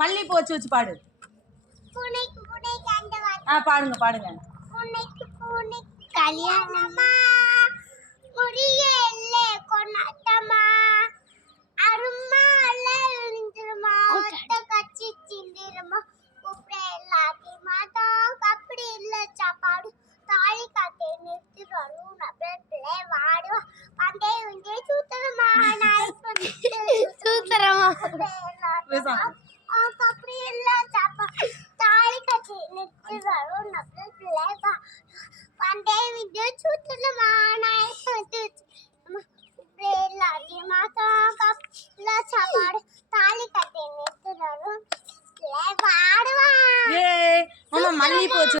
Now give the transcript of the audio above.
மல்லிப்பூ வச்சு பாடு. பாடுங்க பாடுங்க. கல்யாணமா முடியல்லே கொண்டாட்டமா அருமா அலஞ்சிரமா ஒத்த கச்சி சிந்திரமா கூப்பிட எல்லாத்தி மாதா அப்படி இல்ல சாப்பாடு தாலி காத்தே நிறுத்திடும் பிள்ளை வாடுவா பந்தே உண்டே சூத்திரமா சூத்திரமா அப்படி இல்ல சாப்பாடு தாலி காத்தே நிறுத்திடும் பிள்ளை பந்தே உண்டே சூத்திரமா மாதா கப்பல சாப்பாடு தாலி கட்டி நிறுத்திடும் வாடுவா. மல்லிப்பூ